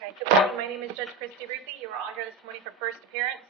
Okay, good morning. My name is Judge Christy Ruppe. You are all here this morning for first appearance.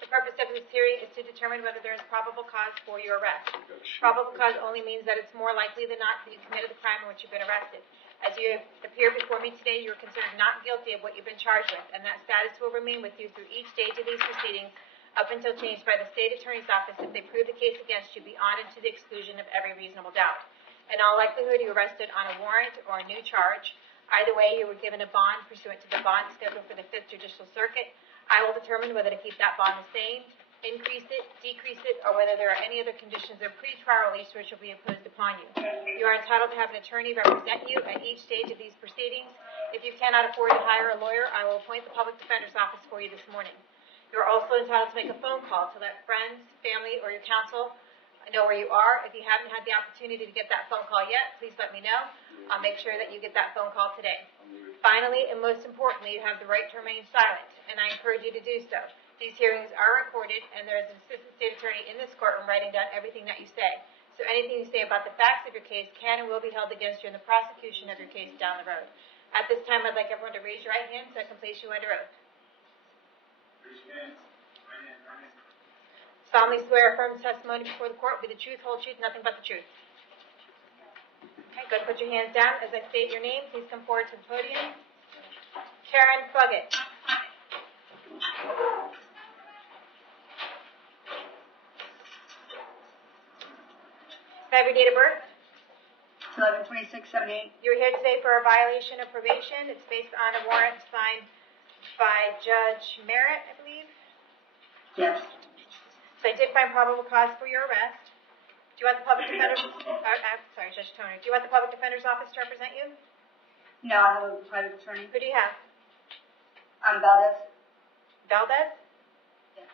The purpose of this hearing is to determine whether there is probable cause for your arrest. Probable cause only means that it's more likely than not that you committed the crime in which you've been arrested. As you have appeared before me today, you are considered not guilty of what you've been charged with, and that status will remain with you through each stage of these proceedings up until changed by the State Attorney's Office if they prove the case against you beyond and to the exclusion of every reasonable doubt. In all likelihood, you are arrested on a warrant or a new charge. Either way, you were given a bond pursuant to the bond schedule for the 5th Judicial Circuit. I will determine whether to keep that bond the same, increase it, decrease it, or whether there are any other conditions of pre-trial release which will be imposed upon you. You are entitled to have an attorney represent you at each stage of these proceedings. If you cannot afford to hire a lawyer, I will appoint the Public Defender's Office for you this morning. You are also entitled to make a phone call to let friends, family, or your counsel know where you are. If you haven't had the opportunity to get that phone call yet, please let me know. I'll make sure that you get that phone call today. Finally, and most importantly, you have the right to remain silent, and I encourage you to do so. These hearings are recorded, and there is an assistant state attorney in this courtroom writing down everything that you say. So anything you say about the facts of your case can and will be held against you in the prosecution of your case down the road. At this time, I'd like everyone to raise your right hand so I can place you under oath. Raise your hands. Right hand, right hand. Solemnly swear affirm testimony before the court will be the truth, whole truth, nothing but the truth. Okay, go ahead, put your hands down. As I state your name, please come forward to the podium. Karen Puggett. Can I have your date of birth? 11/26/78. You're here today for a violation of probation. It's based on a warrant signed by Judge Merritt, I believe. Yes. So I did find probable cause for your arrest. Do you want the public defender's? Sorry, Judge Toner. Do you want the public defender's office to represent you? No, I have a private attorney. Who do you have? I'm Valdez. Valdez? Yeah.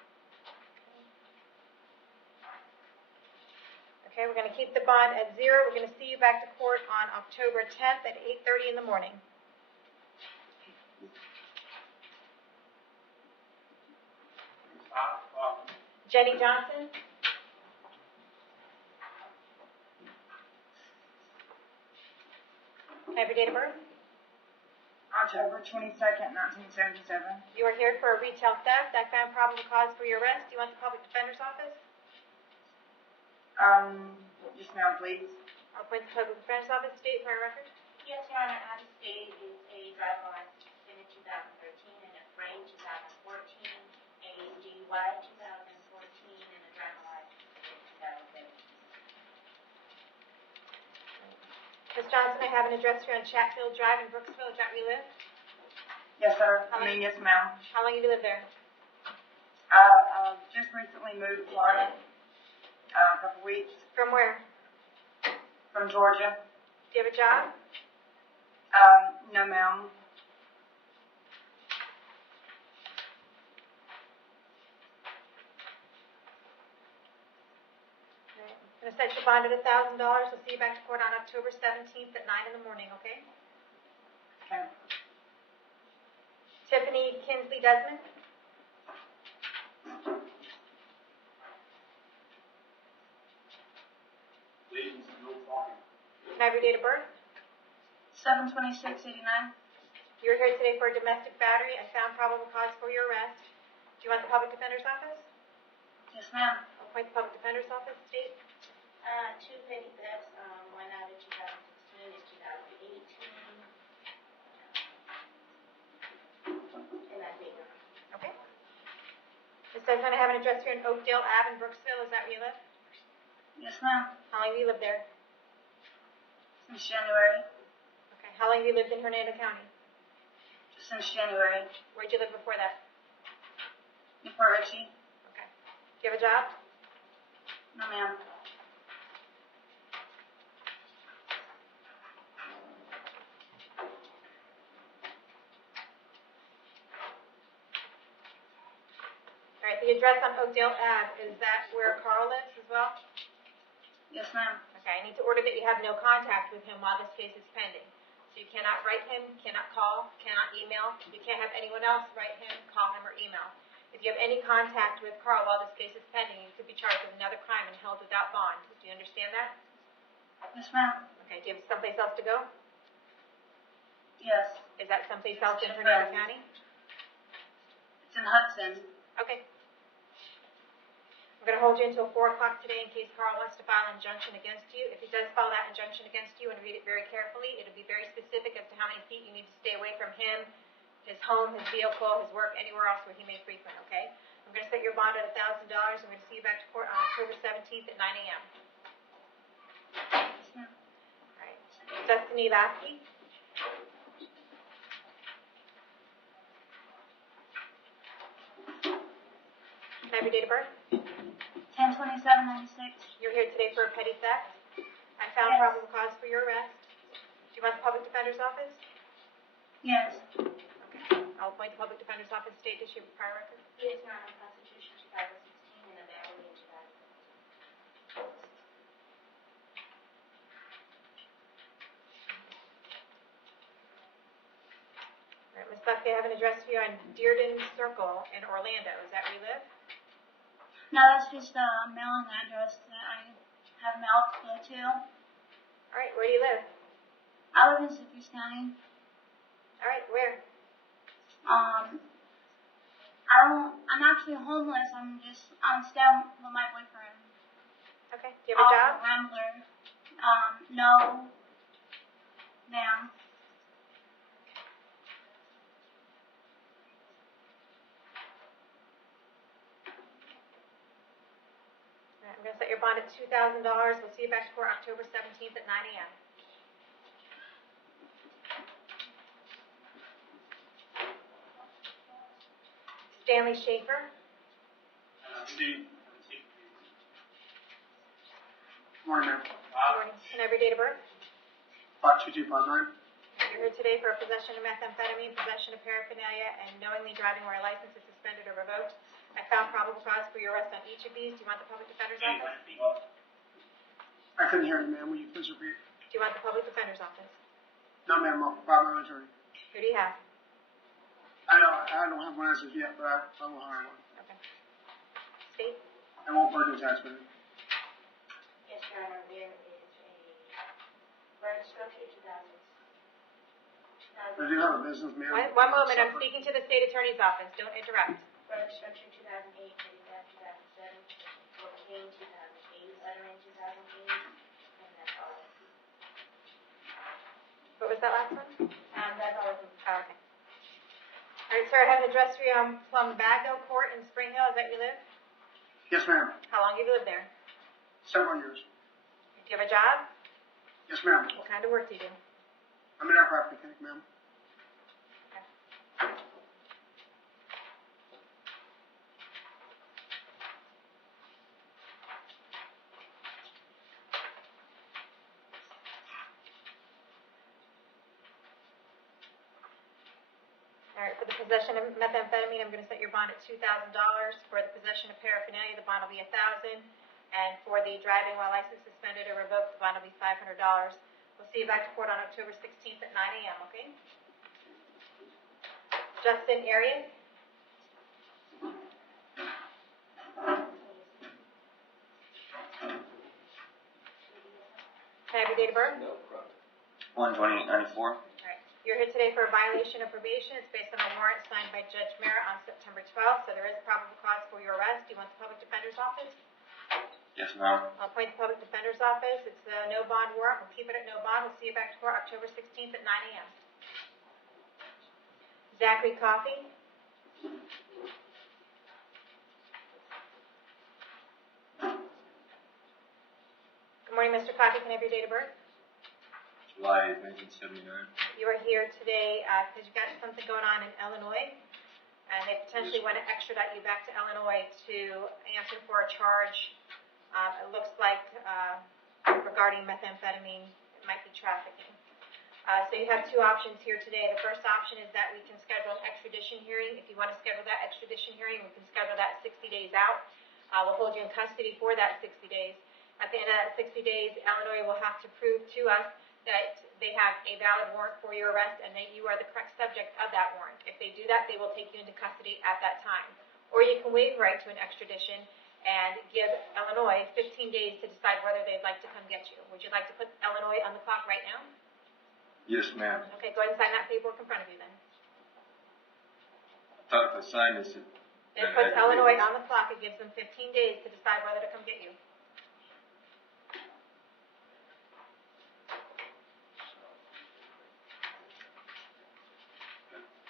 Okay, we're going to keep the bond at 0. We're going to see you back to court on October 10th at 8:30 in the morning. Jenny Johnson? Have your date of birth? October 22nd, 1977. You are here for a retail theft. I found probable cause for your arrest. Do you want the public defender's office? Just now, please. I'll appoint the public defender's office. State for our record. Yes, Your Honor, out of state is a driver license suspended 2013 and a frame 2014, a DUI 2014, and a driver license suspended 2015. Ms. Johnson, I have an address here on Chatfield Drive in Brooksville. Is that where you live? Yes, sir. Yes, ma'am. How long have you lived there? I just recently moved to Florida. A couple weeks. From where? From Georgia. Do you have a job? No, ma'am. I'm going to set your bond at $1,000. We'll see you back to court on October 17th at 9 in the morning, okay? Okay. Tiffany Kinsley Desmond? Please, no talking. Can I have your date of birth? 7/26/89. You're here today for a domestic battery. I found probable cause for your arrest. Do you want the public defender's office? Yes, ma'am. I'll appoint the public defender's office. State. Two petty thefts, one out of 2016 and 2018. And that's it. Okay. Ms. Desmond, I have an address here in Oakdale Ave in Brooksville. Is that where you live? Yes, ma'am. How long have you lived there? Since January. Okay. How long have you lived in Hernando County? Just since January. Where'd you live before that? Newport Richie. Okay. Do you have a job? No, ma'am. All right. The address on Oakdale Ave, is that where Carl lives as well? Yes, ma'am. Okay. I need to order that you have no contact with him while this case is pending. So you cannot write him, cannot call, cannot email. You can't have anyone else write him, call him, or email. If you have any contact with Carl while this case is pending, you could be charged with another crime and held without bond. Do you understand that? Yes, ma'am. Okay, do you have someplace else to go? Yes. Is that someplace else in Hernando County? It's in Hudson. Okay. I'm going to hold you until 4 o'clock today in case Carl wants to file an injunction against you. If he does file that injunction against you and read it very carefully, it'll be very specific as to how many feet you need to stay away from him, his home, his vehicle, his work, anywhere else where he may frequent, okay? I'm going to set your bond at $1,000. I'm going to see you back to court on October 17th at 9 a.m. Yes, ma'am. All right. Destiny Lasky. Can I have your date of birth? 10/27/96. You're here today for a petty theft. I found Yes. probable cause for your arrest. Do you want the public defender's office? Yes. Okay. I'll appoint the public defender's office. State issue of prior record. Yes, Your Honor, Constitution 2016 and a battery in 2017. All right, Ms. Buffy, I have an address for you on Dearden Circle in Orlando. Is that where you live? No, that's just a mailing address that I have mail to go to. All right, where do you live? I live in Citrus County. All right, where? I'm actually homeless. I'm staying with my boyfriend. Okay. Do you have a job? Rambler. No. Ma'am. All right, I'm going to set your bond at $2,000. We'll see you back to court October 17th at 9 a.m. Stanley Schaefer. Steve. Morning, ma'am. Morning. Can I have your date of birth? 52259. You're here today for possession of methamphetamine, possession of paraphernalia, and knowingly driving where a license is suspended or revoked. I found probable cause for your arrest on each of these. Do you want the public defender's office? I couldn't hear you, ma'am. Will you please repeat? Do you want the public defender's office? No, ma'am. I'll provide my own attorney. Who do you have? I don't have one as of yet, but I will hire one. Okay. State? I won't burden the taxpayer. Yes, Your Honor, there is a burn structure 2000. I do have a business, ma'am. One moment. I'm speaking to the state attorney's office. Don't interrupt. Burn structure 2008, petty theft 2007, cocaine 2008, lettering 2008, and that's all. What was that last one? That's all. Oh, okay. All right, sir. I have an address for you on Plumbago Court in Spring Hill. Is that where you live? Yes, ma'am. How long have you lived there? Several years. Do you have a job? Yes, ma'am. What kind of work do you do? I'm an aircraft mechanic, ma'am. All right, for the possession of methamphetamine, I'm going to set your bond at $2,000. For the possession of paraphernalia, the bond will be $1,000. And for the driving while license suspended or revoked, the bond will be $500. We'll see you back to court on October 16th at 9 a.m., okay? Justin Arias? Can I have your date of birth? 1/28/94. Alright, you're here today for a violation of probation. It's based on a warrant signed by Judge Merritt on September 12th, so there is probable cause for your arrest. Do you want the public defender's office? Yes, ma'am. I'll appoint the public defender's office. It's a no bond warrant. We'll keep it at no bond. We'll see you back to court October 16th at 9 a.m. Zachary Coffey? Good morning, Mr. Coffey. Can I have your date of birth? July 1979. You are here today because you've got something going on in Illinois, and they potentially want to extradite you back to Illinois to answer for a charge. It looks like regarding methamphetamine, it might be trafficking. So you have two options here today. The first option is that we can schedule an extradition hearing. If you want to schedule that extradition hearing, we can schedule that 60 days out. We'll hold you in custody for that 60 days. At the end of that 60 days, Illinois will have to prove to us that they have a valid warrant for your arrest and that you are the correct subject of that warrant. If they do that, they will take you into custody at that time. Or you can waive right to an extradition and give Illinois 15 days to decide whether they'd like to come get you. Would you like to put Illinois on the clock right now? Yes, ma'am. Okay, go ahead and sign that paperwork in front of you then. I thought if I signed this, It puts Illinois on the clock. It gives them 15 days to decide whether to come get you.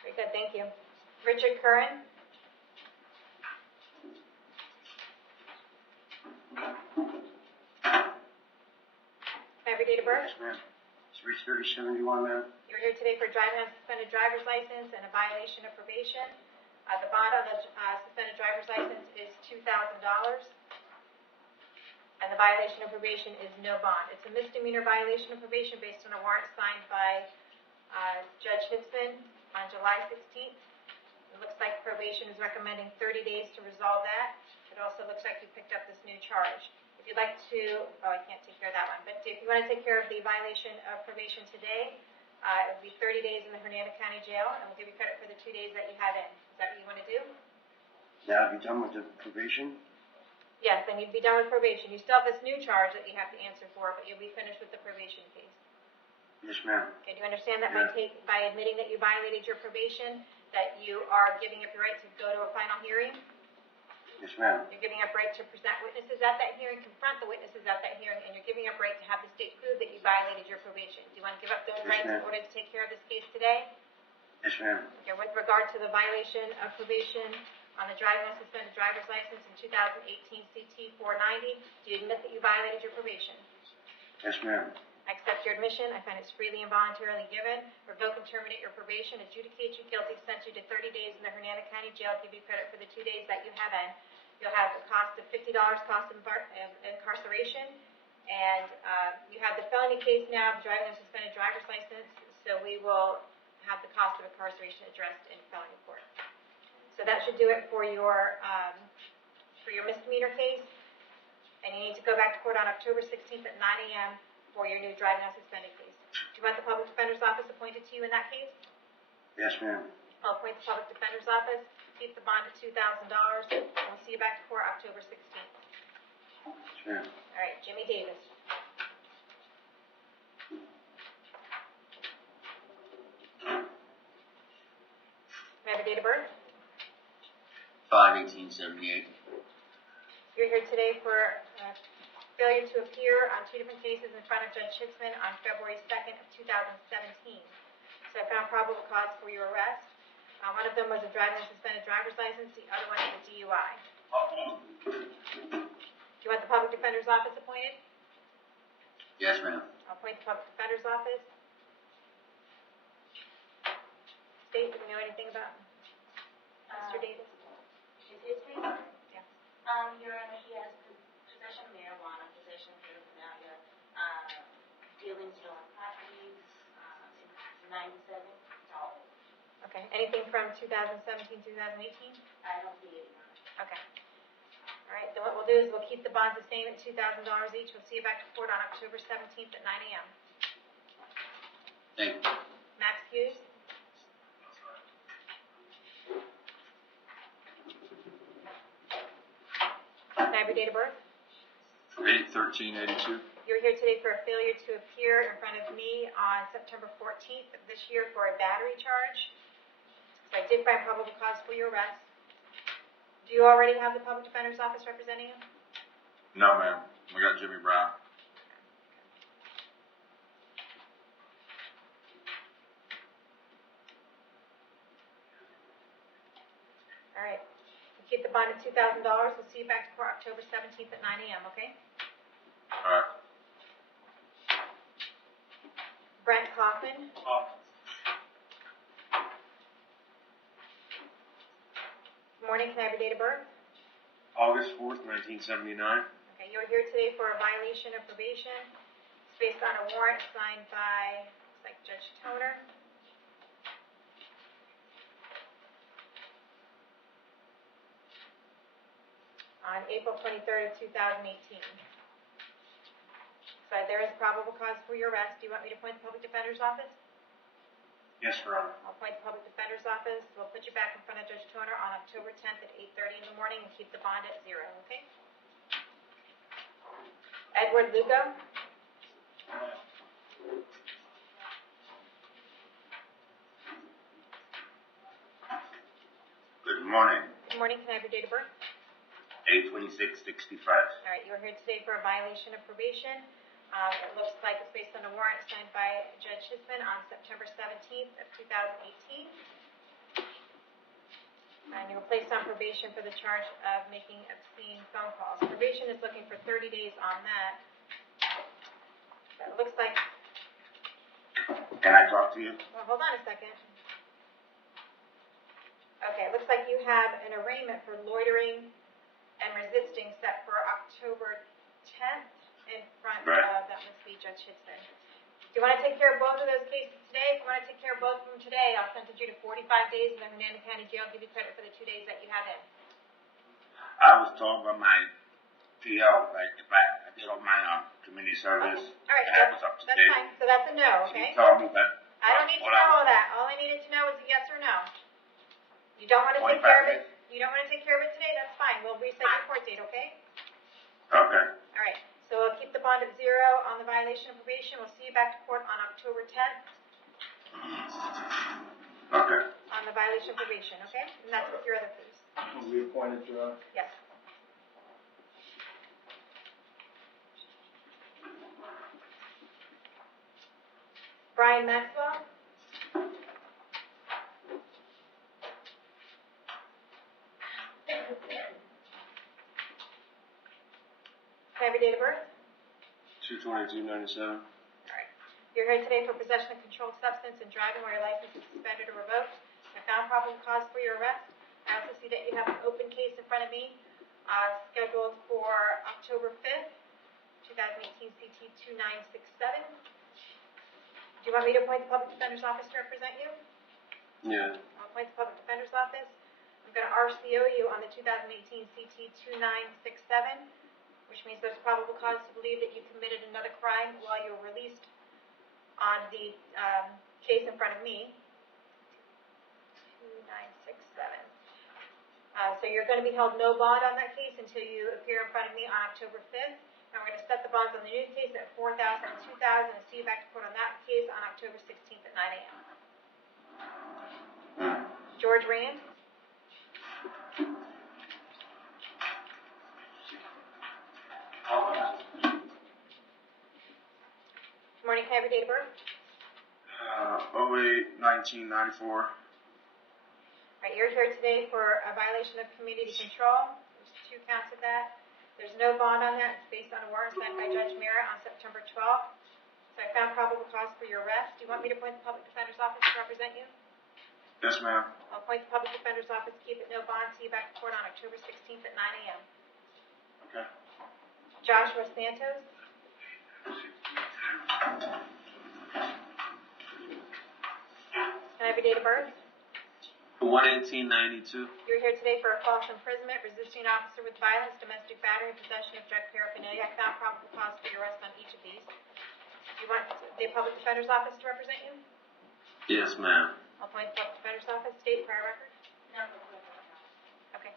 Very good, thank you. Richard Curran. Every date of birth? Yes, ma'am. 3/30/71, ma'am. You're here today for driving on suspended driver's license and a violation of probation. The bond on the suspended driver's license is $2,000, and the violation of probation is no bond. It's a misdemeanor violation of probation based on a warrant signed by Judge Hitzman on July 16th. It looks like probation is recommending 30 days to resolve that. It also looks like you picked up this new charge. If you'd like to, I can't take care of that one, but if you want to take care of the violation of probation today, it would be 30 days in the Hernando County Jail, and we'll give you credit for the 2 days that you have in. Is that what you want to do? Now I'll be done with the probation? Yes, then you'd be done with probation. You still have this new charge that you have to answer for, but you'll be finished with the probation case. Yes, ma'am. Okay, do you understand that Yeah. by admitting that you violated your probation, that you are giving up your right to go to a final hearing? Yes, ma'am. You're giving up right to present witnesses at that hearing, confront the witnesses at that hearing, and you're giving up right to have the state prove that you violated your probation. Do you want to give up those Yes, rights in ma'am. order to take care of this case today? Yes, ma'am. Okay, with regard to the violation of probation on the driving on suspended driver's license in 2018 CT 490, do you admit that you violated your probation? Yes, ma'am. I accept your admission. I find it's freely and voluntarily given. Revoke and terminate your probation. Adjudicate you guilty. Sentence you to 30 days in the Hernando County Jail. Give you credit for the 2 days that you have in. You'll have the cost of $50 cost of incarceration. And you have the felony case now, driving on suspended driver's license. So we will have the cost of incarceration addressed in felony court. So that should do it for your misdemeanor case. And you need to go back to court on October 16th at 9 a.m. for your new driving on suspended case. Do you want the public defender's office appointed to you in that case? Yes, ma'am. I'll appoint the public defender's office, keep the bond at $2,000, and we'll see you back to court October 16th. Yes, ma'am. All right, Jimmy Davis. May I have a date of birth? 5/18/78. You're here today for failure to appear on 2 different cases in front of Judge Hitzman on February 2nd of 2017. So I found probable cause for your arrest. One of them was a driving on suspended driver's license. The other one is a DUI. Do you want the public defender's office appointed? Yes, ma'am. I'll appoint the public defender's office. State, do we know anything about Mr. Davis? Is his case? Yeah. Your Honor, he has possession of marijuana, possession of paraphernalia, dealing stolen properties, since 97. That's all. Okay. Anything from 2017, 2018? I don't see it, Your Honor. Okay. All right. Then what we'll do is we'll keep the bonds the same at $2,000 each. We'll see you back to court on October 17th at 9 a.m. Thank you. Max Hughes? Can I have your date of birth? 8/13/82. You're here today for a failure to appear in front of me on September 14th of this year for a battery charge. So I did find probable cause for your arrest. Do you already have the public defender's office representing you? No, ma'am. We got Jimmy Brown. All right. We'll keep the bond at $2,000. We'll see you back to court October 17th at 9 a.m., okay? All right. Brent Kaufman? Good morning. Can I have your date of birth? August 4th, 1979. Okay, you're here today for a violation of probation. It's based on a warrant signed by, looks like Judge Toner. On April 23rd of 2018. So there is probable cause for your arrest. Do you want me to appoint the public defender's office? Yes, Your Honor. I'll appoint the public defender's office. We'll put you back in front of Judge Toner on October 10th at 8:30 in the morning and keep the bond at 0, okay? Edward Lugo? Good morning. Good morning, can I have your date of birth? 8/26/65. All right, you are here today for a violation of probation. It looks like it's based on a warrant signed by Judge Hisman on September 17th of 2018. And you were placed on probation for the charge of making obscene phone calls. Probation is looking for 30 days on that. But it looks like, Can I talk to you? well, hold on a second. Okay, it looks like you have an arraignment for loitering and resisting set for October 10th in front Right. of, that must be Judge Hisman. Do you want to take care of both of those cases today? If you want to take care of both of them today, I'll sentence you to 45 days in the Hernando County Jail, give you credit for the 2 days that you have in. I was told by my PO, like, if I did all my community service, All right, that was up to that's date. fine. So that's a no, okay? She told me that. I don't need to what know I all was- that. All I needed to know was a yes or no. You don't want to take 45 care of it? days. You don't want to take care of it today? That's fine. We'll reset your court date, okay? Okay. All right. So we'll keep the bond at 0 on the violation of probation. We'll see you back to court on October 10th Okay. on the violation of probation, okay? And that's with your other pleas. Will be appointed, Your Honor. Yes. Brian Maxwell? Can I have your date of birth? 2/22/97. All right. You're here today for possession of controlled substance and driving where your license is suspended or revoked. I found probable cause for your arrest. I also see that you have an open case in front of me, scheduled for October 5th, 2018, CT 2967. Do you want me to appoint the public defender's office to represent you? Yeah. I'll appoint the public defender's office. I'm going to RCO you on the 2018 CT 2967, which means there's probable cause to believe that you committed another crime while you were released on the case in front of me. 2967. So you're going to be held no bond on that case until you appear in front of me on October 5th. And we're going to set the bonds on the new case at $4,000 and $2,000 and see you back to court on that case on October 16th at 9 a.m. George Rand? Good morning, can I have your date of birth? 08/1994. All right, you're here today for a violation of community control. There's 2 counts of that. There's no bond on that. It's based on a warrant signed by Judge Mira on September 12th. So I found probable cause for your arrest. Do you want me to appoint the public defender's office to represent you? Yes, ma'am. I'll appoint the public defender's office to keep it no bond. See you back to court on October 16th at 9 a.m. Okay. Joshua Santos? Can I have your date of birth? 1/18/92. You're here today for a false imprisonment, resisting an officer with violence, domestic battery, and possession of drug paraphernalia. I found probable cause for your arrest on each of these. Do you want the public defender's office to represent you? Yes, ma'am. I'll appoint the public defender's office. State prior record. No, Okay.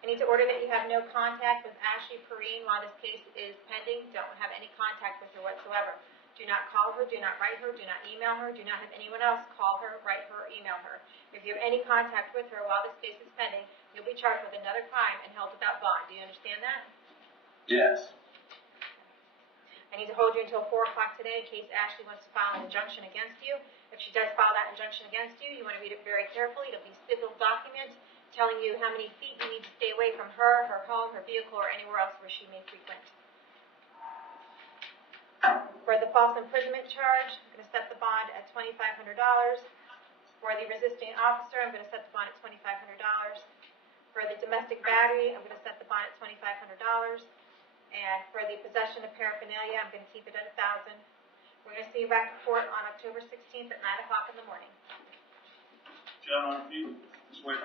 I need to order that you have no contact with Ashley Perrine while this case is pending. Don't have any contact with her whatsoever. Do not call her, do not write her, do not email her, do not have anyone else call her, write her, or email her. If you have any contact with her while this case is pending, you'll be charged with another crime and held without bond. Do you understand that? Yes. I need to hold you until 4 o'clock today in case Ashley wants to file an injunction against you. If she does file that injunction against you, you want to read it very carefully. It'll be a civil document telling you how many feet you need to stay away from her, her home, her vehicle, or anywhere else where she may frequent. For the false imprisonment charge, I'm going to set the bond at $2,500. For the resisting officer, I'm going to set the bond at $2,500. For the domestic battery, I'm going to set the bond at $2,500. And for the possession of paraphernalia, I'm going to keep it at $1,000. We're going to see you back in court on October 16th at 9 o'clock in the morning. Gentlemen, if you just wait.